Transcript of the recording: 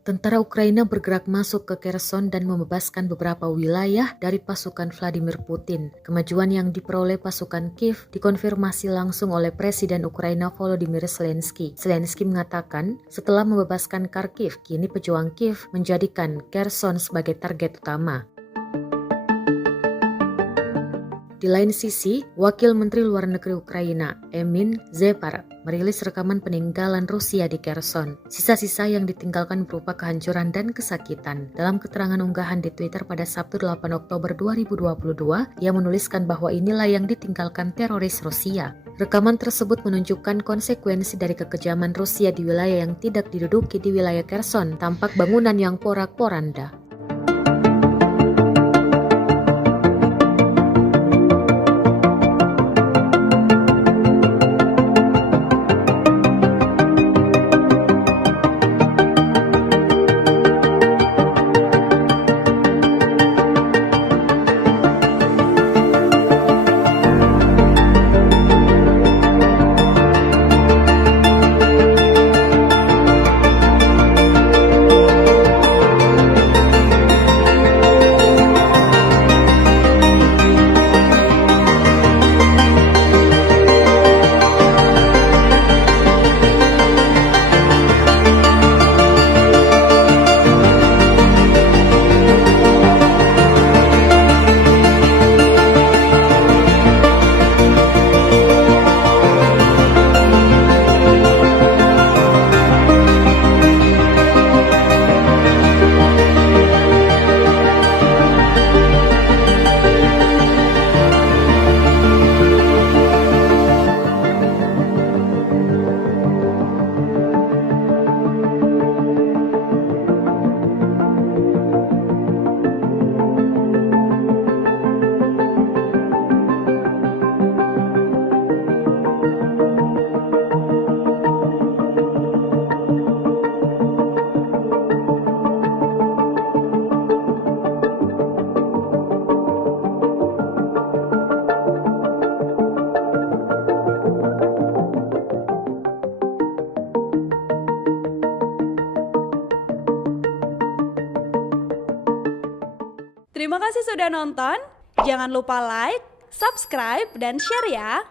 Tentara Ukraina bergerak masuk ke Kherson dan membebaskan beberapa wilayah dari pasukan Vladimir Putin. Kemajuan yang diperoleh pasukan Kiev dikonfirmasi langsung oleh Presiden Ukraina Volodymyr Zelensky. Zelensky mengatakan, setelah membebaskan Kharkiv, kini pejuang Kiev menjadikan Kherson sebagai target utama. Di lain sisi, Wakil Menteri Luar Negeri Ukraina, Emin Zepar, merilis rekaman peninggalan Rusia di Kherson. Sisa-sisa yang ditinggalkan berupa kehancuran dan kesakitan. Dalam keterangan unggahan di Twitter pada Sabtu 8 Oktober 2022, ia menuliskan bahwa inilah yang ditinggalkan teroris Rusia. Rekaman tersebut menunjukkan konsekuensi dari kekejaman Rusia di wilayah yang tidak diduduki di wilayah Kherson, tampak bangunan yang porak-poranda. Terima kasih sudah nonton. Jangan lupa like, subscribe, dan share ya.